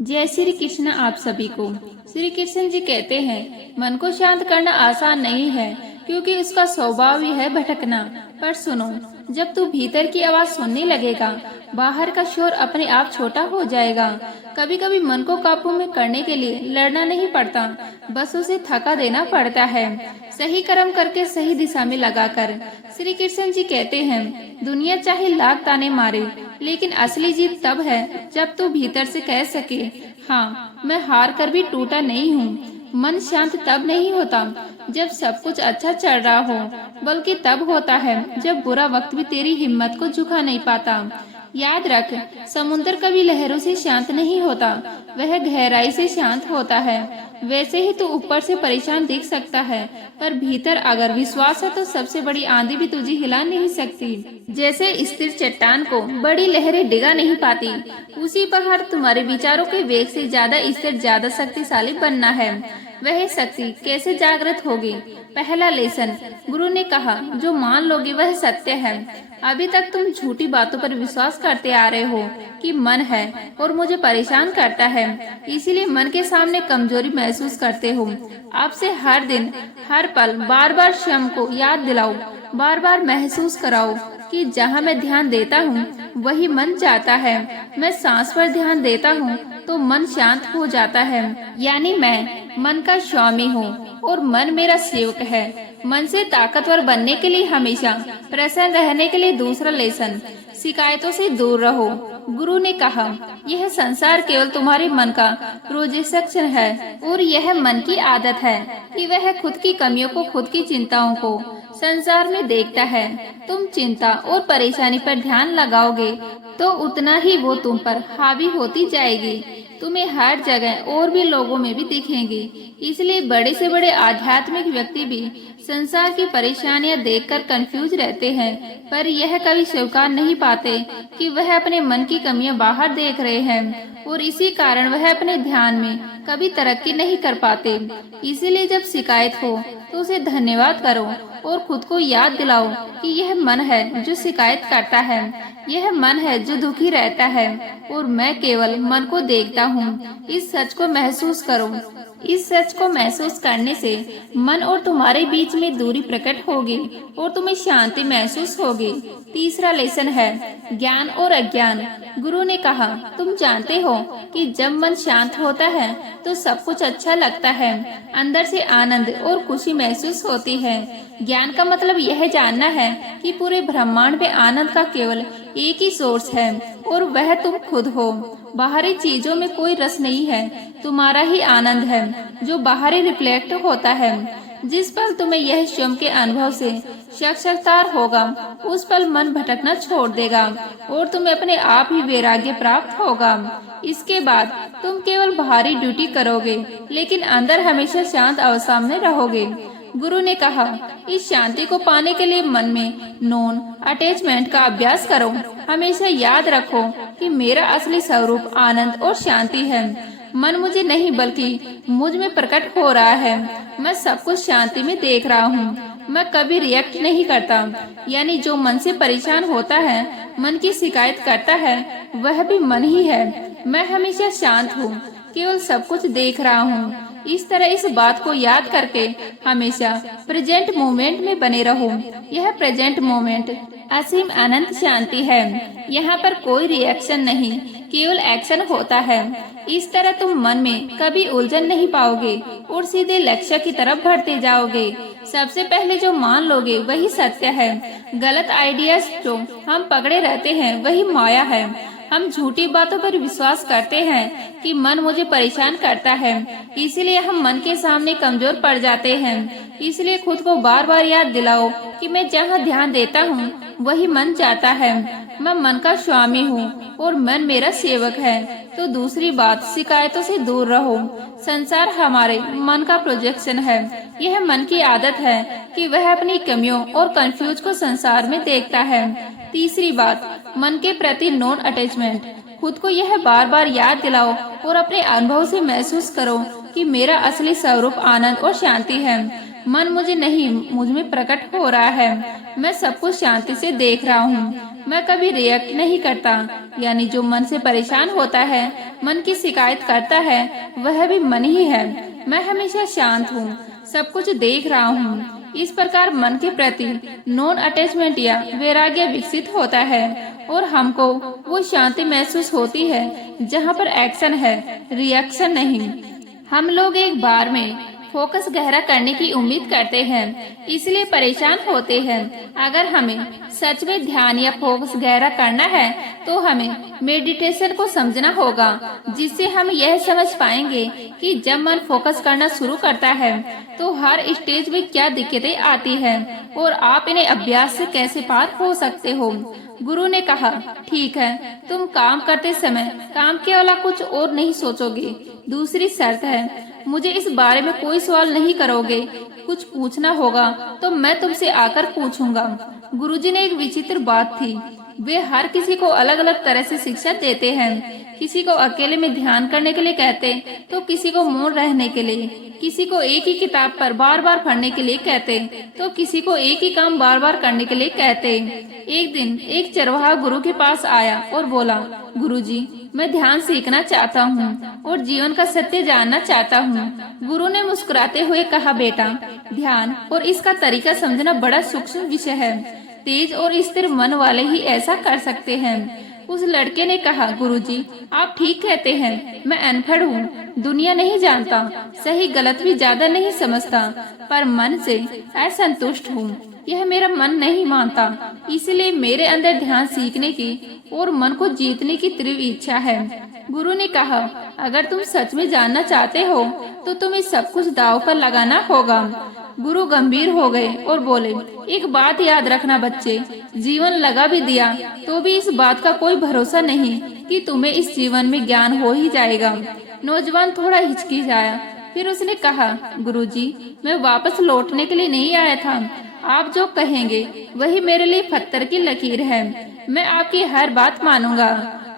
जय श्री कृष्ण आप सभी को। श्री कृष्ण जी कहते हैं, मन को शांत करना आसान नहीं है क्योंकि उसका स्वभाव ही है भटकना। पर सुनो, जब तू भीतर की आवाज सुनने लगेगा, बाहर का शोर अपने आप छोटा हो जाएगा। कभी कभी मन को काबू में करने के लिए लड़ना नहीं पड़ता, बस उसे थका देना पड़ता है, सही कर्म करके सही दिशा में लगाकर। श्री कृष्ण जी कहते हैं, दुनिया चाहे लाख ताने मारे, लेकिन असली जीत तब है जब तू भीतर से कह सके, हाँ मैं हार कर भी टूटा नहीं हूँ। मन शांत तब नहीं होता जब सब कुछ अच्छा चल रहा हो, बल्कि तब होता है जब बुरा वक्त भी तेरी हिम्मत को झुका नहीं पाता। याद रख, समुद्र कभी लहरों से शांत नहीं होता, वह गहराई से शांत होता है। वैसे ही तू ऊपर से परेशान दिख सकता है, पर भीतर अगर विश्वास है तो सबसे बड़ी आंधी भी तुझे हिला नहीं सकती। जैसे स्थिर चट्टान को बड़ी लहरें डिगा नहीं पाती, उसी प्रकार तुम्हारे विचारों के वेग से ज्यादा स्थिर, ज्यादा शक्तिशाली बनना है। वह शक्ति कैसे जागृत होगी? पहला लेसन, गुरु ने कहा, जो मान लोगे वह सत्य है। अभी तक तुम झूठी बातों पर विश्वास करते आ रहे हो कि मन है और मुझे परेशान करता है, इसीलिए मन के सामने कमजोरी महसूस करते हो। आपसे हर दिन हर पल बार बार स्वयं को याद दिलाओ, बार बार महसूस कराओ कि जहाँ मैं ध्यान देता हूँ वही मन जाता है। मैं सांस पर ध्यान देता हूँ तो मन शांत हो जाता है, यानी मैं मन का स्वामी हूँ और मन मेरा सेवक है। मन से ताकतवर बनने के लिए हमेशा प्रसन्न रहने के लिए दूसरा लेसन, शिकायतों से दूर रहो। गुरु ने कहा, यह संसार केवल तुम्हारे मन का प्रोजेक्शन है और यह मन की आदत है कि वह खुद की कमियों को, खुद की चिंताओं को संसार में देखता है। तुम चिंता और परेशानी पर ध्यान लगाओगे तो उतना ही वो तुम पर हावी होती जाएगी, तुम्हें हर जगह और भी लोगों में भी दिखेंगी। इसलिए बड़े से बड़े आध्यात्मिक व्यक्ति भी संसार की परेशानियां देखकर कंफ्यूज रहते हैं, पर यह कभी स्वीकार नहीं पाते कि वह अपने मन की कमियां बाहर देख रहे हैं और इसी कारण वह अपने ध्यान में कभी तरक्की नहीं कर पाते। इसीलिए जब शिकायत हो तो उसे धन्यवाद करो और खुद को याद दिलाओ कि यह मन है जो शिकायत करता है, यह मन है जो दुखी रहता है और मैं केवल मन को देखता हूँ। इस सच को महसूस करो। इस सच को महसूस करने से मन और तुम्हारे बीच में दूरी प्रकट होगी और तुम्हें शांति महसूस होगी। तीसरा लेसन है ज्ञान और अज्ञान। गुरु ने कहा, तुम जानते हो कि जब मन शांत होता है तो सब कुछ अच्छा लगता है, अंदर से आनंद और खुशी महसूस होती है। ज्ञान का मतलब यह जानना है कि पूरे ब्रह्मांड में आनंद का केवल एक ही सोर्स है और वह तुम खुद हो। बाहरी चीजों में कोई रस नहीं है, तुम्हारा ही आनंद है जो बाहरी रिफ्लेक्ट होता है। जिस पल तुम्हें यह स्वयं के अनुभव से साक्षात्कार होगा, उस पल मन भटकना छोड़ देगा और तुम्हें अपने आप ही वैराग्य प्राप्त होगा। इसके बाद तुम केवल बाहरी ड्यूटी करोगे, लेकिन अंदर हमेशा शांत अवस्था में रहोगे। गुरु ने कहा, इस शांति को पाने के लिए मन में नॉन अटैचमेंट का अभ्यास करो। हमेशा याद रखो कि मेरा असली स्वरूप आनंद और शांति है। मन मुझे नहीं बल्कि मुझ में प्रकट हो रहा है। मैं सब कुछ शांति में देख रहा हूँ, मैं कभी रिएक्ट नहीं करता। यानी जो मन से परेशान होता है, मन की शिकायत करता है, वह भी मन ही है। मैं हमेशा शांत हूँ, केवल सब कुछ देख रहा हूँ। इस तरह इस बात को याद करके हमेशा प्रेजेंट मोमेंट में बने रहो। यह प्रेजेंट मोमेंट असीम अनंत शांति है। यहाँ पर कोई रिएक्शन नहीं, केवल एक्शन होता है। इस तरह तुम मन में कभी उलझन नहीं पाओगे और सीधे लक्ष्य की तरफ बढ़ते जाओगे। सबसे पहले जो मान लोगे वही सत्य है। गलत आइडियाज जो हम पकड़े रहते हैं वही माया है। हम झूठी बातों पर विश्वास करते हैं कि मन मुझे परेशान करता है, इसीलिए हम मन के सामने कमजोर पड़ जाते हैं। इसलिए खुद को बार बार याद दिलाओ कि मैं जहाँ ध्यान देता हूँ वही मन जाता है। मैं मन का स्वामी हूँ और मन मेरा सेवक है। तो दूसरी बात, शिकायतों से दूर रहो। संसार हमारे मन का प्रोजेक्शन है। यह मन की आदत है कि वह अपनी कमियों और कंफ्यूज को संसार में देखता है। तीसरी बात, मन के प्रति नॉन अटैचमेंट। खुद को यह बार बार याद दिलाओ और अपने अनुभव से महसूस करो कि मेरा असली स्वरूप आनंद और शांति है। मन मुझे नहीं, मुझ में प्रकट हो रहा है। मैं सब कुछ शांति से देख रहा हूँ। मैं कभी रिएक्ट नहीं करता, यानी जो मन से परेशान होता है, मन की शिकायत करता है, वह भी मन ही है। मैं हमेशा शांत हूँ, सब कुछ देख रहा हूँ। इस प्रकार मन के प्रति नॉन अटैचमेंट या वैराग्य विकसित होता है और हमको वो शांति महसूस होती है जहाँ पर एक्शन है, रिएक्शन नहीं। हम लोग एक बार में फोकस गहरा करने की उम्मीद करते हैं, इसलिए परेशान होते हैं। अगर हमें सच में ध्यान या फोकस गहरा करना है तो हमें मेडिटेशन को समझना होगा, जिससे हम यह समझ पाएंगे कि जब मन फोकस करना शुरू करता है तो हर स्टेज में क्या दिक्कतें आती हैं और आप इन्हें अभ्यास से कैसे पार हो सकते हो। गुरु ने कहा, ठीक है, तुम काम करते समय काम के अलावा कुछ और नहीं सोचोगे। दूसरी शर्त है, मुझे इस बारे में कोई सवाल नहीं करोगे। कुछ पूछना होगा तो मैं तुमसे आकर पूछूंगा। गुरुजी ने एक विचित्र बात थी, वे हर किसी को अलग अलग तरह से शिक्षा देते हैं। किसी को अकेले में ध्यान करने के लिए कहते, तो किसी को मौन रहने के लिए, किसी को एक ही किताब पर बार बार पढ़ने के लिए कहते, तो किसी को एक ही काम बार बार करने के लिए कहते। एक दिन एक चरवाहा गुरु के पास आया और बोला, गुरुजी, मैं ध्यान सीखना चाहता हूँ और जीवन का सत्य जानना चाहता हूँ। गुरु ने मुस्कुराते हुए कहा, बेटा, ध्यान और इसका तरीका समझना बड़ा सूक्ष्म विषय है। तेज और स्थिर मन वाले ही ऐसा कर सकते हैं। उस लड़के ने कहा, गुरुजी, आप ठीक कहते हैं, मैं अनपढ़ हूँ, दुनिया नहीं जानता, सही गलत भी ज्यादा नहीं समझता, पर मन से असंतुष्ट हूँ। यह मेरा मन नहीं मानता, इसलिए मेरे अंदर ध्यान सीखने की और मन को जीतने की तीव्र इच्छा है। गुरु ने कहा, अगर तुम सच में जानना चाहते हो तो तुम्हें सब कुछ दांव पर लगाना होगा। गुरु गंभीर हो गए और बोले, एक बात याद रखना बच्चे, जीवन लगा भी दिया तो भी इस बात का कोई भरोसा नहीं कि तुम्हें इस जीवन में ज्ञान हो ही जाएगा। नौजवान थोड़ा हिचकिचाया, फिर उसने कहा, गुरुजी, मैं वापस लौटने के लिए नहीं आया था। आप जो कहेंगे वही मेरे लिए पत्थर की लकीर है, मैं आपकी हर बात मानूंगा।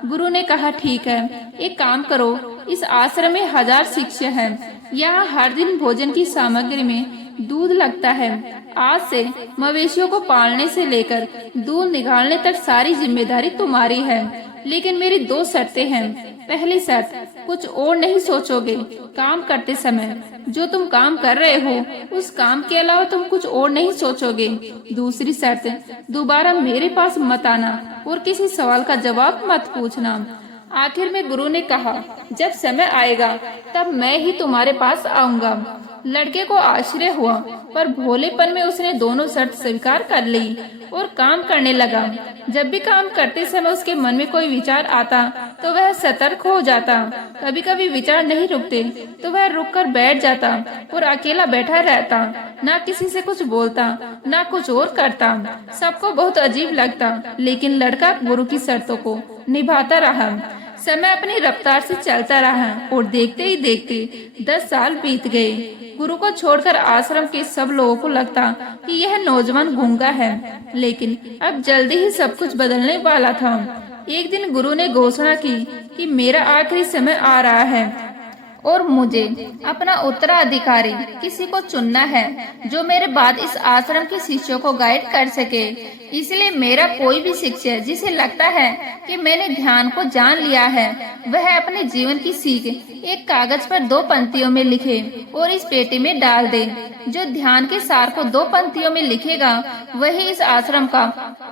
गुरु ने कहा, ठीक है, एक काम करो, इस आश्रम में 1000 शिष्य हैं। यहाँ हर दिन भोजन की सामग्री में दूध लगता है। आज से मवेशियों को पालने से लेकर दूध निकालने तक सारी जिम्मेदारी तुम्हारी है, लेकिन मेरी 2 शर्तें हैं। पहली शर्त, कुछ और नहीं सोचोगे काम करते समय। जो तुम काम कर रहे हो उस काम के अलावा तुम कुछ और नहीं सोचोगे। दूसरी शर्त, दोबारा मेरे पास मत आना और किसी सवाल का जवाब मत पूछना। आखिर में गुरु ने कहा, जब समय आएगा तब मैं ही तुम्हारे पास आऊंगा। लड़के को आश्चर्य हुआ, पर भोलेपन में उसने दोनों शर्त स्वीकार कर ली और काम करने लगा। जब भी काम करते समय उसके मन में कोई विचार आता तो वह सतर्क हो जाता। कभी कभी विचार नहीं रुकते तो वह रुककर बैठ जाता और अकेला बैठा रहता, ना किसी से कुछ बोलता, ना कुछ और करता। सबको बहुत अजीब लगता, लेकिन लड़का गुरु की शर्तों को निभाता रहा। समय अपनी रफ्तार से चलता रहा और देखते ही देखते 10 साल बीत गए। गुरु को छोड़कर आश्रम के सब लोगों को लगता कि यह नौजवान गूंगा है, लेकिन अब जल्दी ही सब कुछ बदलने वाला था। एक दिन गुरु ने घोषणा की कि मेरा आखिरी समय आ रहा है और मुझे अपना उत्तराधिकारी किसी को चुनना है जो मेरे बाद इस आश्रम के शिष्यों को गाइड कर सके। इसलिए मेरा कोई भी शिष्य जिसे लगता है कि मैंने ध्यान को जान लिया है, वह अपने जीवन की सीख एक कागज पर 2 पंक्तियों में लिखे और इस पेटी में डाल दे। जो ध्यान के सार को 2 पंक्तियों में लिखेगा वही इस आश्रम का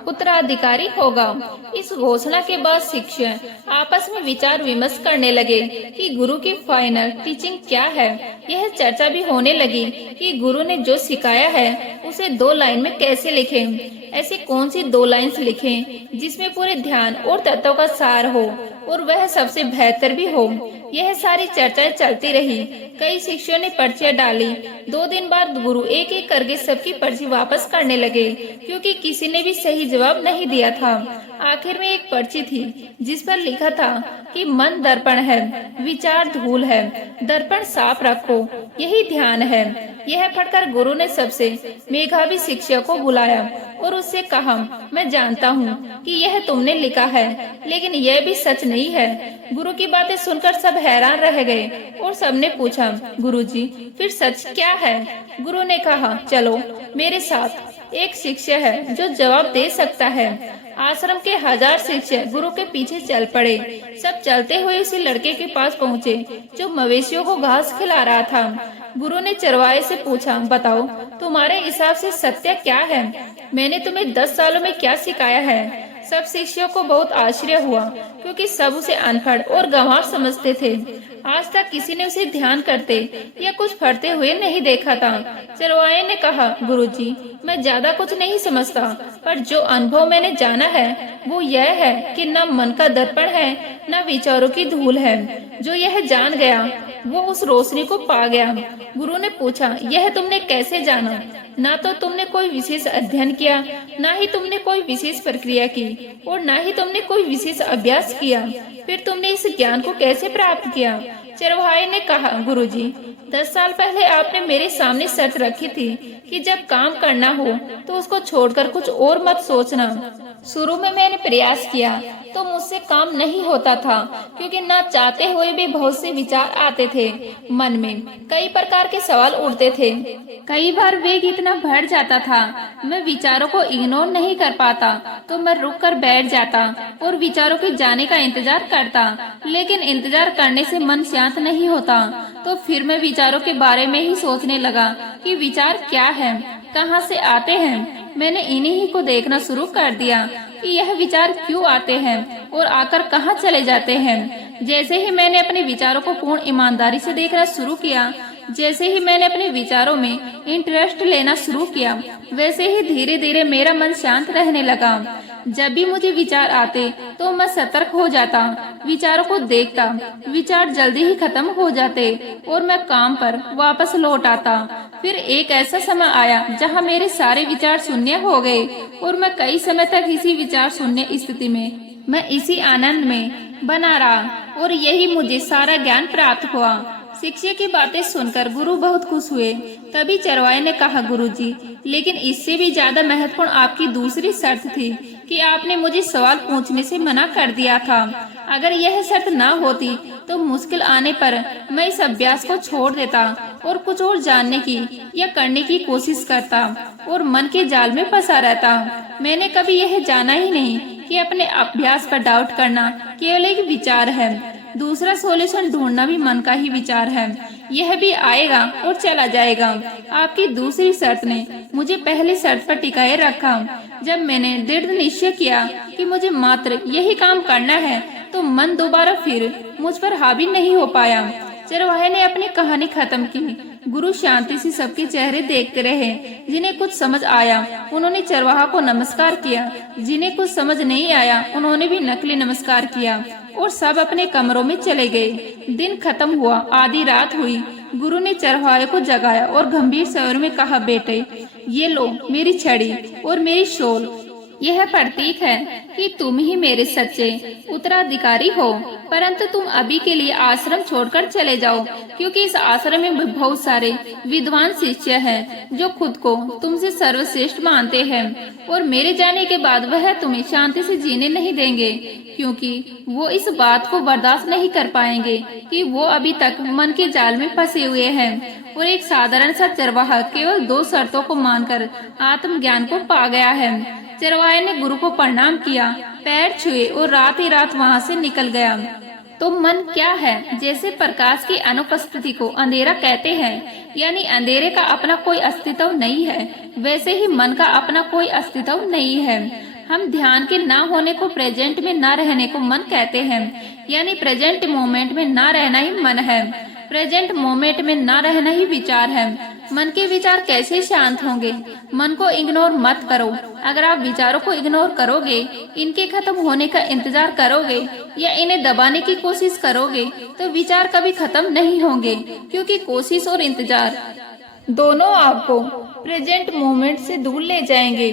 उत्तराधिकारी होगा। इस घोषणा के बाद शिष्य आपस में विचार विमर्श करने लगे कि गुरु की फाइनल टीचिंग क्या है। यह चर्चा भी होने लगी कि गुरु ने जो सिखाया है उसे 2 लाइन में कैसे लिखें। ऐसी कौन सी 2 लाइन्स लिखें जिसमें पूरे ध्यान और तत्वों का सार हो और वह सबसे बेहतर भी हो। यह सारी चर्चाएं चलती रही। कई शिष्यों ने पर्चियां डाली। 2 दिन बाद गुरु एक एक करके सबकी पर्ची वापस करने लगे, क्योंकि किसी ने भी सही जवाब नहीं दिया था। आखिर में एक पर्ची थी जिस पर लिखा था कि मन दर्पण है, विचार धूल है, दर्पण साफ रखो, यही ध्यान है। यह पढ़कर गुरु ने सबसे मेधावी शिक्षक को बुलाया और उससे कहा, मैं जानता हूँ कि यह तुमने लिखा है, लेकिन यह भी सच नहीं है। गुरु की बातें सुनकर सब हैरान रह गए और सबने पूछा, गुरुजी, फिर सच क्या है? गुरु ने कहा, चलो मेरे साथ। एक शिष्य है जो जवाब दे सकता है। आश्रम के 1000 शिष्य गुरु के पीछे चल पड़े। सब चलते हुए उसी लड़के के पास पहुँचे जो मवेशियों को घास खिला रहा था। गुरु ने चरवाहे से पूछा, बताओ तुम्हारे हिसाब से सत्य क्या है? मैंने तुम्हें 10 सालों में क्या सिखाया है? सब शिष्यों को बहुत आश्चर्य हुआ क्योंकि सब उसे अनपढ़ और गंवार समझते थे। आज तक किसी ने उसे ध्यान करते या कुछ पढ़ते हुए नहीं देखा था। चरवाहे ने कहा, गुरुजी, मैं ज्यादा कुछ नहीं समझता, पर जो अनुभव मैंने जाना है वो यह है कि न मन का दर्पण है न विचारों की धूल है। जो यह जान गया वो उस रोशनी को पा गया। गुरु ने पूछा, यह तुमने कैसे जाना? ना तो तुमने कोई विशेष अध्ययन किया, ना ही तुमने कोई विशेष प्रक्रिया की और ना ही तुमने कोई विशेष अभ्यास किया। फिर तुमने इस ज्ञान को कैसे प्राप्त किया? चरवाहे ने कहा, गुरुजी, 10 साल पहले आपने मेरे सामने शर्त रखी थी कि जब काम करना हो तो उसको छोड़कर कुछ और मत सोचना। शुरू में मैंने प्रयास किया तो मुझसे काम नहीं होता था क्योंकि ना चाहते हुए भी बहुत से विचार आते थे। मन में कई प्रकार के सवाल उठते थे। कई बार वेग इतना बढ़ जाता था, मैं विचारों को इग्नोर नहीं कर पाता तो मैं रुक कर बैठ जाता और विचारों के जाने का इंतजार करता। लेकिन इंतजार करने से मन शांत नहीं होता, तो फिर मैं विचारों के बारे में ही सोचने लगा कि विचार क्या है, कहाँ से आते हैं। मैंने इन्हीं ही को देखना शुरू कर दिया कि यह विचार क्यों आते हैं और आकर कहाँ चले जाते हैं। जैसे ही मैंने अपने विचारों को पूर्ण ईमानदारी से देखना शुरू किया, जैसे ही मैंने अपने विचारों में इंटरेस्ट लेना शुरू किया, वैसे ही धीरे धीरे मेरा मन शांत रहने लगा। जब भी मुझे विचार आते तो मैं सतर्क हो जाता, विचारों को देखता, विचार जल्दी ही खत्म हो जाते और मैं काम पर वापस लौट आता। फिर एक ऐसा समय आया जहां मेरे सारे विचार शून्य हो गए और मैं कई समय तक इसी विचार शून्य स्थिति में, मैं इसी आनंद में बना रहा और यही मुझे सारा ज्ञान प्राप्त हुआ। शिष्य की बातें सुनकर गुरु बहुत खुश हुए। तभी चरवाहे ने कहा, गुरुजी, लेकिन इससे भी ज्यादा महत्वपूर्ण आपकी दूसरी शर्त थी कि आपने मुझे सवाल पूछने से मना कर दिया था। अगर यह शर्त न होती तो मुश्किल आने पर मैं इस अभ्यास को छोड़ देता और कुछ और जानने की या करने की कोशिश करता और मन के जाल में फंसा रहता। मैंने कभी यह जाना ही नहीं कि अपने अभ्यास पर डाउट करना केवल एक विचार है। दूसरा सॉल्यूशन ढूंढना भी मन का ही विचार है। यह भी आएगा और चला जाएगा। आपकी दूसरी शर्त ने मुझे पहली शर्त पर टिकाए रखा। जब मैंने दृढ़ निश्चय किया कि मुझे मात्र यही काम करना है, तो मन दोबारा फिर मुझ पर हावी नहीं हो पाया। चरवाहे ने अपनी कहानी खत्म की। गुरु शांति से सबके चेहरे देखते रहे। जिन्हें कुछ समझ आया उन्होंने चरवाहा को नमस्कार किया, जिन्हें कुछ समझ नहीं आया उन्होंने भी नकली नमस्कार किया और सब अपने कमरों में चले गए। दिन खत्म हुआ, आधी रात हुई। गुरु ने चरवाहे को जगाया और गंभीर स्वर में कहा, बेटे, ये लो मेरी छड़ी और मेरी शॉल। यह प्रतीक है कि तुम ही मेरे सच्चे उत्तराधिकारी हो, परंतु तुम अभी के लिए आश्रम छोड़कर चले जाओ, क्योंकि इस आश्रम में बहुत सारे विद्वान शिष्य हैं जो खुद को तुमसे सर्वश्रेष्ठ मानते हैं और मेरे जाने के बाद वह तुम्हें शांति से जीने नहीं देंगे, क्योंकि वो इस बात को बर्दाश्त नहीं कर पाएंगे कि वो अभी तक मन के जाल में फंसे हुए हैं और एक साधारण सा चरवाहा केवल 2 शर्तों को मानकर आत्मज्ञान को पा गया है। चरवाहे ने गुरु को प्रणाम किया, पैर छुए और रात ही रात वहाँ से निकल गया। तो मन क्या है? जैसे प्रकाश की अनुपस्थिति को अंधेरा कहते हैं, यानी अंधेरे का अपना कोई अस्तित्व नहीं है, वैसे ही मन का अपना कोई अस्तित्व नहीं है। हम ध्यान के ना होने को प्रेजेंट में ना रहने को मन कहते हैं, यानी प्रेजेंट मोमेंट में ना रहना ही मन है। प्रेजेंट मोमेंट में ना रहना ही विचार है। मन के विचार कैसे शांत होंगे? मन को इग्नोर मत करो। अगर आप विचारों को इग्नोर करोगे, इनके खत्म होने का इंतजार करोगे या इन्हें दबाने की कोशिश करोगे, तो विचार कभी खत्म नहीं होंगे, क्योंकि कोशिश और इंतजार दोनों आपको प्रेजेंट मोमेंट से दूर ले जाएंगे।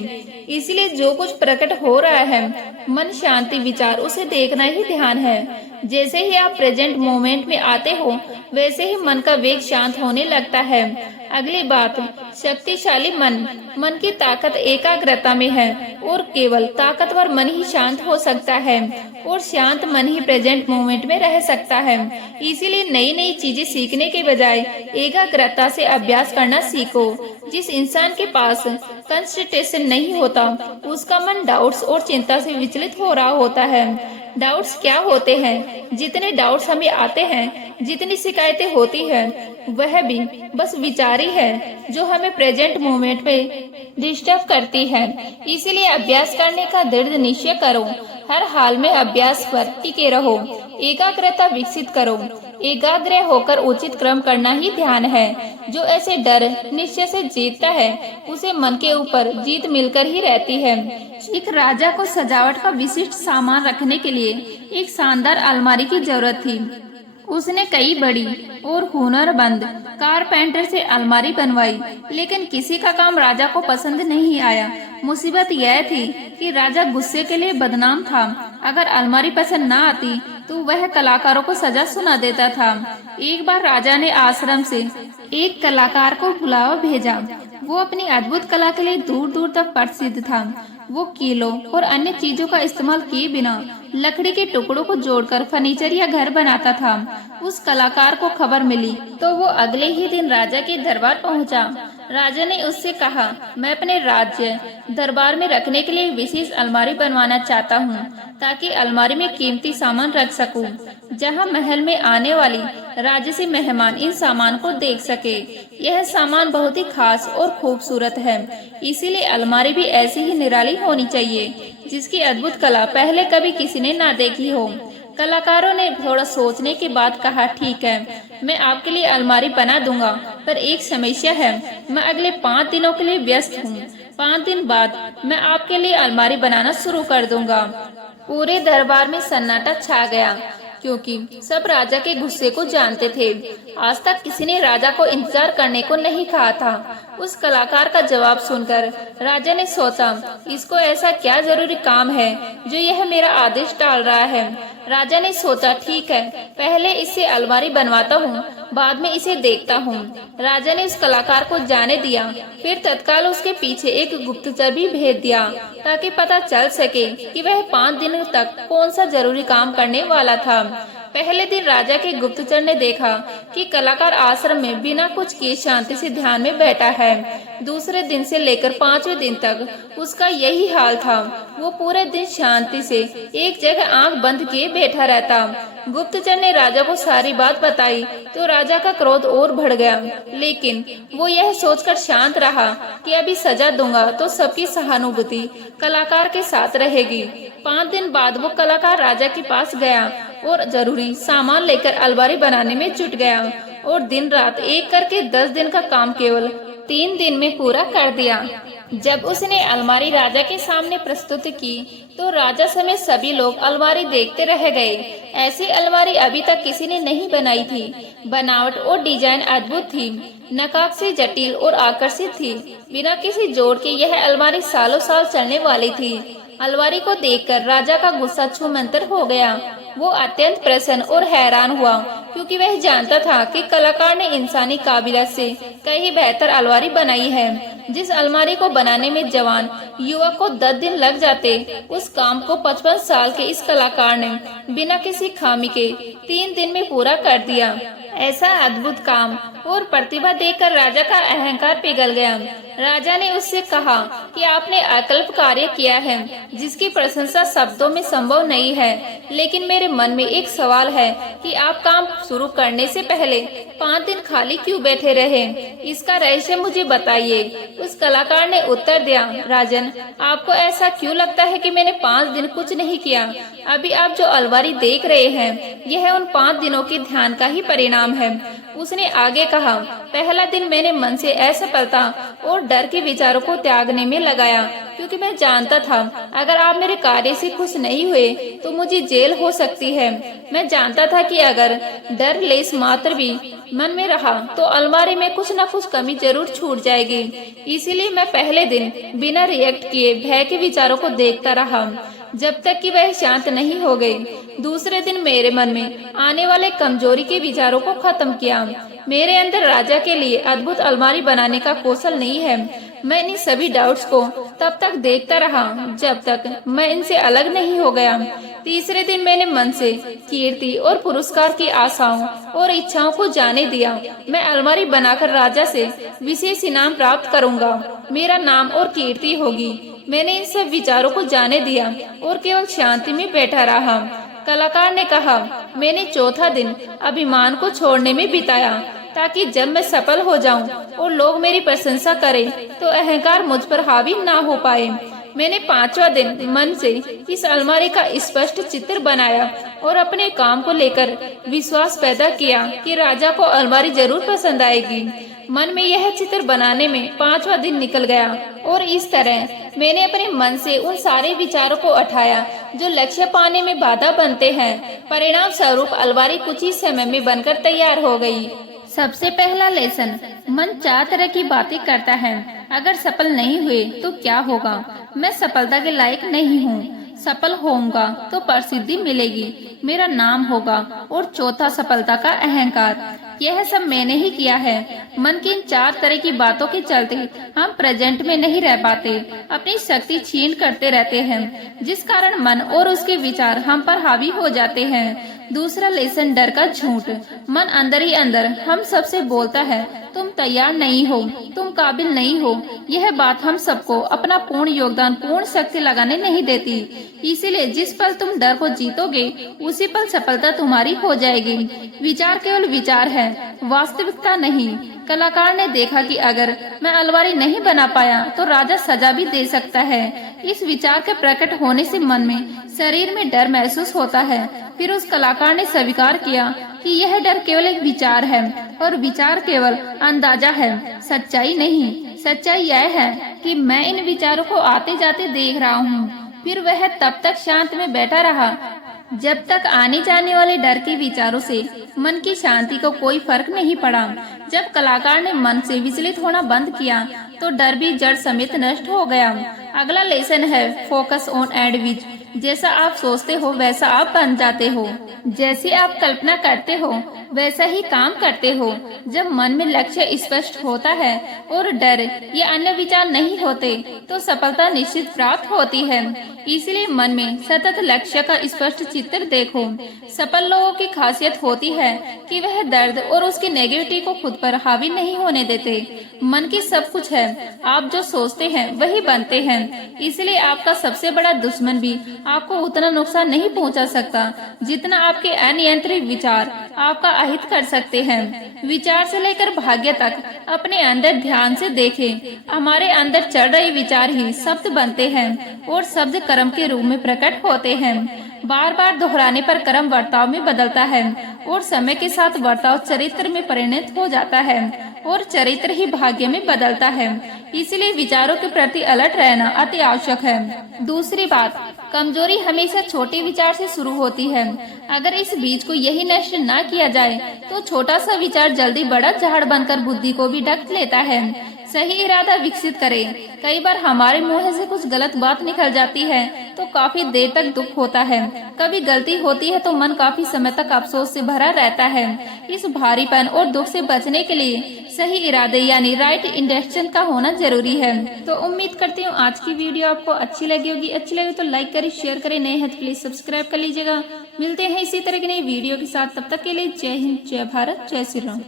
इसलिए जो कुछ प्रकट हो रहा है, मन शांति विचार उसे देखना ही ध्यान है। जैसे ही आप प्रेजेंट मोमेंट में आते हो, वैसे ही मन का वेग शांत होने लगता है। अगली बात, शक्तिशाली मन की ताकत एकाग्रता में है और केवल ताकतवर मन ही शांत हो सकता है और शांत मन ही प्रेजेंट मोमेंट में रह सकता है। इसीलिए नई नई चीजें सीखने के बजाय एकाग्रता से अभ्यास करना सीखो। जिस इंसान के पास कंसंट्रेशन नहीं होता, उसका मन डाउट्स और चिंता से विचलित हो रहा होता है। डाउट्स क्या होते हैं? जितने डाउट्स हमें आते हैं, जितनी शिकायतें होती है, वह भी बस विचार ही है जो हमें प्रेजेंट मोमेंट में डिस्टर्ब करती है। इसीलिए अभ्यास करने का दृढ़ निश्चय करो। हर हाल में अभ्यास पर टिके रहो। एकाग्रता विकसित करो। एकाग्र होकर उचित क्रम करना ही ध्यान है। जो ऐसे डर निश्चय से जीतता है, उसे मन के ऊपर जीत मिलकर ही रहती है। एक राजा को सजावट का विशिष्ट सामान रखने के लिए एक शानदार अलमारी की जरूरत थी। उसने कई बड़ी और हुनरमंद कारपेंटर से अलमारी बनवाई, लेकिन किसी का काम राजा को पसंद नहीं आया। मुसीबत यह थी कि राजा गुस्से के लिए बदनाम था। अगर अलमारी पसंद न आती तो वह कलाकारों को सजा सुना देता था। एक बार राजा ने आश्रम से एक कलाकार को बुलावा भेजा। वो अपनी अद्भुत कला के लिए दूर दूर तक प्रसिद्ध था। वो कीलों और अन्य चीजों का इस्तेमाल किए बिना लकड़ी के टुकड़ों को जोड़कर फर्नीचर या घर बनाता था। उस कलाकार को खबर मिली तो वो अगले ही दिन राजा के दरबार पहुंचा। राजा ने उससे कहा, मैं अपने राज्य दरबार में रखने के लिए विशेष अलमारी बनवाना चाहता हूँ, ताकि अलमारी में कीमती सामान रख सकूं, जहाँ महल में आने वाली राजसी मेहमान इन सामान को देख सके। यह सामान बहुत ही खास और खूबसूरत है, इसीलिए अलमारी भी ऐसी ही निराली होनी चाहिए, जिसकी अद्भुत कला पहले कभी किसी ने ना देखी हो। कलाकारों ने थोड़ा सोचने के बाद कहा, ठीक है, मैं आपके लिए अलमारी बना दूंगा, पर एक समस्या है। मैं अगले 5 दिनों के लिए व्यस्त हूँ। 5 दिन बाद मैं आपके लिए अलमारी बनाना शुरू कर दूंगा। पूरे दरबार में सन्नाटा छा गया, क्योंकि सब राजा के गुस्से को जानते थे। आज तक किसी ने राजा को इंतजार करने को नहीं कहा था। उस कलाकार का जवाब सुनकर राजा ने सोचा, इसको ऐसा क्या जरूरी काम है जो यह मेरा आदेश टाल रहा है। राजा ने सोचा, ठीक है, पहले इससे अलमारी बनवाता हूँ, बाद में इसे देखता हूँ। राजा ने उस कलाकार को जाने दिया, फिर तत्काल उसके पीछे एक गुप्तचर भी भेज दिया, ताकि पता चल सके कि वह 5 दिनों तक कौन सा जरूरी काम करने वाला था। पहले दिन राजा के गुप्तचर ने देखा कि कलाकार आश्रम में बिना कुछ किए शांति से ध्यान में बैठा है। दूसरे दिन से लेकर 5वें दिन तक उसका यही हाल था। वो पूरे दिन शांति से एक जगह आंख बंद किए बैठा रहता। गुप्तचर ने राजा को सारी बात बताई तो राजा का क्रोध और बढ़ गया, लेकिन वो यह सोचकर शांत रहा कि अभी सजा दूंगा तो सबकी सहानुभूति कलाकार के साथ रहेगी। 5 दिन बाद वो कलाकार राजा के पास गया और जरूरी सामान लेकर अलमारी बनाने में जुट गया और दिन रात एक करके 10 दिन का काम केवल 3 दिन में पूरा कर दिया। जब उसने अलमारी राजा के सामने प्रस्तुत की तो राजा समेत सभी लोग अलमारी देखते रह गए। ऐसी अलमारी अभी तक किसी ने नहीं बनाई थी। बनावट और डिजाइन अद्भुत थी, नक्काशी जटिल और आकर्षित थी। बिना किसी जोड़ के यह अलमारी सालों साल चलने वाली थी। अलमारी को देखकर राजा का गुस्सा छूमंतर हो गया। वो अत्यंत प्रसन्न और हैरान हुआ, क्योंकि वह जानता था कि कलाकार ने इंसानी काबिलियत से कहीं बेहतर अलमारी बनाई है। जिस अलमारी को बनाने में जवान युवक को 10 दिन लग जाते, उस काम को 55 साल के इस कलाकार ने बिना किसी खामी के 3 दिन में पूरा कर दिया। ऐसा अद्भुत काम और प्रतिभा देखकर राजा का अहंकार पिघल गया। राजा ने उससे कहा कि आपने अकल्प कार्य किया है, जिसकी प्रशंसा शब्दों में संभव नहीं है, लेकिन मेरे मन में एक सवाल है कि आप काम शुरू करने से पहले 5 दिन खाली क्यों बैठे रहे? इसका रहस्य मुझे बताइए। उस कलाकार ने उत्तर दिया, राजन, आपको ऐसा क्यों लगता है कि मैंने 5 दिन कुछ नहीं किया? अभी आप जो अलमारी देख रहे हैं, यह उन 5 दिनों के ध्यान का ही परिणाम है। उसने आगे कहा, पहला दिन मैंने मन से असफलता और डर के विचारों को त्यागने में लगाया, क्योंकि मैं जानता था अगर आप मेरे कार्य से खुश नहीं हुए तो मुझे जेल हो सकती है। मैं जानता था कि अगर डर लेस मात्र भी मन में रहा तो अलमारी में कुछ न कुछ कमी जरूर छूट जाएगी। इसीलिए मैं पहले दिन बिना रिएक्ट किए भय के विचारों को देखता रहा जब तक कि वह शांत नहीं हो गई। दूसरे दिन मेरे मन में आने वाले कमजोरी के विचारों को खत्म किया। मेरे अंदर राजा के लिए अद्भुत अलमारी बनाने का कौशल नहीं है। मैं इन सभी डाउट्स को तब तक देखता रहा जब तक मैं इनसे अलग नहीं हो गया। तीसरे दिन मैंने मन से कीर्ति और पुरस्कार की आशाओं और इच्छाओं को जाने दिया। मैं अलमारी बनाकर राजा से विशेष इनाम प्राप्त करूंगा, मेरा नाम और कीर्ति होगी। मैंने इन सब विचारों को जाने दिया और केवल शांति में बैठा रहा। कलाकार ने कहा, मैंने चौथा दिन अभिमान को छोड़ने में बिताया ताकि जब मैं सफल हो जाऊं और लोग मेरी प्रशंसा करें तो अहंकार मुझ पर हावी ना हो पाए। मैंने पांचवा दिन मन से इस अलमारी का स्पष्ट चित्र बनाया और अपने काम को लेकर विश्वास पैदा किया कि राजा को अलमारी जरूर पसंद आएगी। मन में यह चित्र बनाने में पांचवा दिन निकल गया और इस तरह मैंने अपने मन से उन सारे विचारों को उठाया जो लक्ष्य पाने में बाधा बनते हैं। परिणाम स्वरूप अलमारी कुछ ही समय में बनकर तैयार हो गई। सबसे पहला लेसन, मन 4 तरह की बातें करता है। अगर सफल नहीं हुए तो क्या होगा? मैं सफलता के लायक नहीं हूँ। सफल होऊंगा तो प्रसिद्धि मिलेगी, मेरा नाम होगा। और चौथा, सफलता का अहंकार। यह सब मैंने ही किया है। मन की इन 4 तरह की बातों के चलते हम प्रेजेंट में नहीं रह पाते, अपनी शक्ति छीन करते रहते हैं, जिस कारण मन और उसके विचार हम पर हावी हो जाते हैं। दूसरा लेसन, डर का झूठ। मन अंदर ही अंदर हम सबसे बोलता है, तुम तैयार नहीं हो, तुम काबिल नहीं हो। यह बात हम सबको अपना पूर्ण योगदान, पूर्ण शक्ति लगाने नहीं देती। इसीलिए जिस पल तुम डर को जीतोगे उसी पल सफलता तुम्हारी हो जाएगी। विचार केवल विचार है, वास्तविकता नहीं। कलाकार ने देखा कि अगर मैं अलमारी नहीं बना पाया तो राजा सजा भी दे सकता है। इस विचार के प्रकट होने से मन में, शरीर में डर महसूस होता है। फिर उस कलाकार ने स्वीकार किया कि यह डर केवल एक विचार है और विचार केवल अंदाजा है, सच्चाई नहीं। सच्चाई यह है कि मैं इन विचारों को आते जाते देख रहा हूँ। फिर वह तब तक शांत में बैठा रहा जब तक आने जाने वाले डर के विचारों से मन की शांति को कोई फर्क नहीं पड़ा। जब कलाकार ने मन से विचलित होना बंद किया तो डर भी जड़ समेत नष्ट हो गया। अगला लेसन है, फोकस ऑन एंड विच। जैसा आप सोचते हो वैसा आप बन जाते हो। जैसी आप कल्पना करते हो वैसा ही काम करते हो। जब मन में लक्ष्य स्पष्ट होता है और डर या अन्य विचार नहीं होते तो सफलता निश्चित प्राप्त होती है। इसलिए मन में सतत लक्ष्य का स्पष्ट चित्र देखो। सफल लोगों की खासियत होती है कि वह दर्द और उसकी नेगेटिविटी को खुद पर हावी नहीं होने देते। मन की सब कुछ है, आप जो सोचते हैं वही बनते हैं। इसलिए आपका सबसे बड़ा दुश्मन भी आपको उतना नुकसान नहीं पहुंचा सकता जितना आपके अनियंत्रित विचार आपका अहित कर सकते हैं। विचार से लेकर भाग्य तक अपने अंदर ध्यान से देखें। हमारे अंदर चल रहे विचार ही शब्द बनते हैं और शब्द कर्म के रूप में प्रकट होते हैं। बार बार दोहराने पर कर्म वर्ताव में बदलता है और समय के साथ वर्ताव चरित्र में परिणत हो जाता है और चरित्र ही भाग्य में बदलता है। इसलिए विचारों के प्रति अलर्ट रहना अति आवश्यक है। दूसरी बात, कमजोरी हमेशा छोटे विचार से शुरू होती है। अगर इस बीज को यही नष्ट न किया जाए तो छोटा सा विचार जल्दी बड़ा झाड़ बनकर बुद्धि को भी ढक लेता है। सही इरादा विकसित करें। कई बार हमारे मुंह से कुछ गलत बात निकल जाती है तो काफी देर तक दुख होता है। कभी गलती होती है तो मन काफी समय तक अफसोस से भरा रहता है। इस भारीपन और दुख से बचने के लिए सही इरादे यानी राइट इंटेंशन का होना जरूरी है। तो उम्मीद करती हूँ आज की वीडियो आपको अच्छी लगी होगी। अच्छी लगी तो लाइक करें, शेयर करें, नए हैं तो प्लीज सब्सक्राइब कर लीजिएगा। मिलते हैं इसी तरह की नई वीडियो के साथ, तब तक के लिए जय हिंद, जय भारत, जय श्री राम।